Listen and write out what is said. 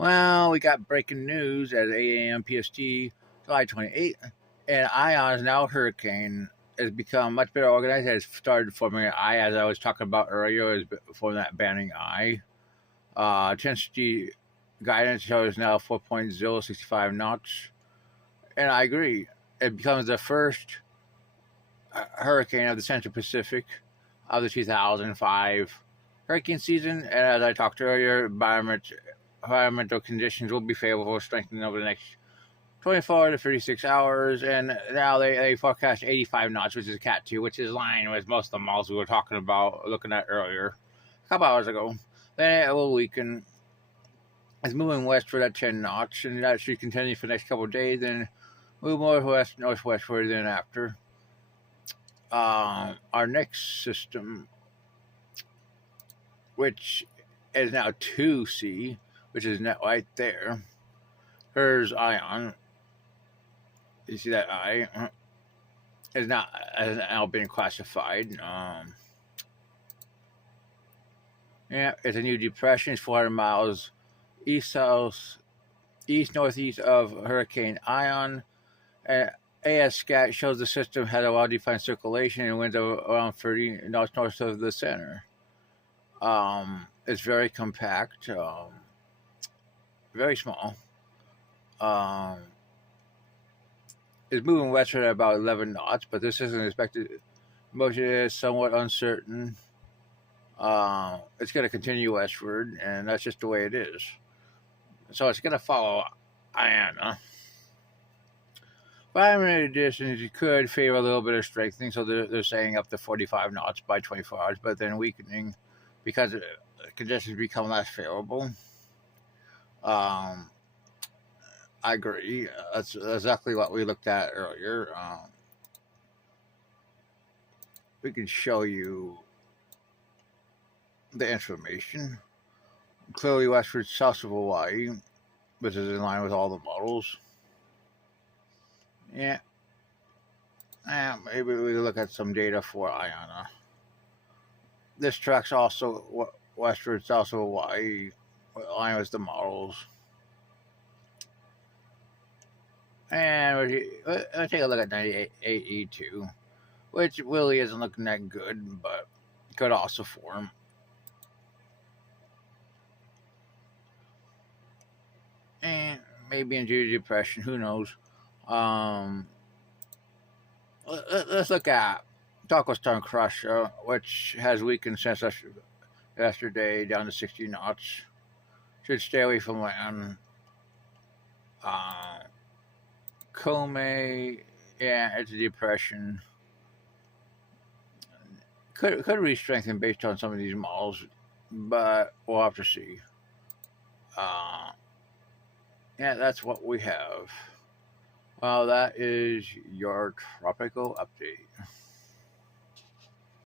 Well, we got breaking news at 8 a.m. PST, July 28th, and Ion's now hurricane has become much better organized. It has started forming an eye, as I was talking about earlier, is forming that banning eye. Intensity guidance shows now 4.065 knots, and I agree. It becomes the first hurricane of the Central Pacific of the 2005 hurricane season, and as I talked earlier, environmental conditions will be favorable, strengthening over the next 24 to 36 hours. And now they forecast 85 knots, which is a Cat 2, which is in line with most of the models we were talking about, looking at earlier, a couple hours ago. Then it will weaken. It's moving westward at 10 knots, and that should continue for the next couple of days, then move northwestward then after. Our next system, which is now 2C, which is net right there. Here's Ion. You see that eye? Is now being classified. Yeah, it's a new depression. It's 400 miles east northeast of Hurricane Ion. AS-SCAT shows the system had a well-defined circulation and winds of around 30 knots north of the center. It's very compact, very small. It's moving westward at about 11 knots, but this isn't expected. Motion is somewhat uncertain. It's going to continue westward, and that's just the way it is. So it's going to follow Iona. Primary distance could favor a little bit of strengthening, so they're saying up to 45 knots by 24 hours, but then weakening because conditions become less favorable. I agree. That's exactly what we looked at earlier. We can show you the information. Clearly westward south of Hawaii, which is in line with all the models. Yeah. Maybe we look at some data for Iona. This track's also westward south of Hawaii, in line with the models. And let's take a look at 98E2, which really isn't looking that good, but could also form. And maybe into depression, who knows. Let's look at Taco Storm Crusher, which has weakened since yesterday down to 60 knots. Should stay away from land. Kome, yeah, it's a depression. Could re-strengthen based on some of these models, but we'll have to see. Yeah, that's what we have. Well, that is your tropical update.